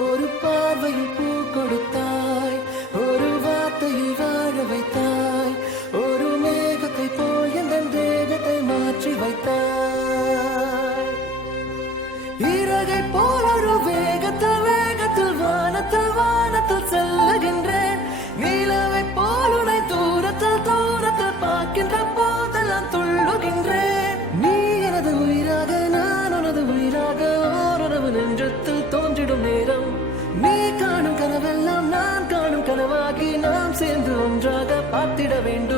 ஒரு பார்வையில் பூ கொடுத்தாய், ஒரு வார்த்தையில் வாழ வைத்தாய், ஒரு மேகத்தை போல் என் தேகத்தை மாற்றி வைத்தாய். இறகை போல் ஒரு வேகத்தில் வேகத்தில் வானத்தில் வானத்தில் செல்லுகின்றேன். நிலவை போல் உனை தூரத்தில் தூரத்தில் பார்க்கின்ற போதெல்லாம் துள்ளுகின்றேன். நீ எனது உயிராக நான் உனது உயிராக ஓரளவு நெஞ்சத்தில் தோன்றிடும் நேரம். நீ காணும் கனவெல்லாம் நான் காணும் கனவாகி நாம் சேர்ந்து ஒன்றாக பார்த்திட வேண்டும்.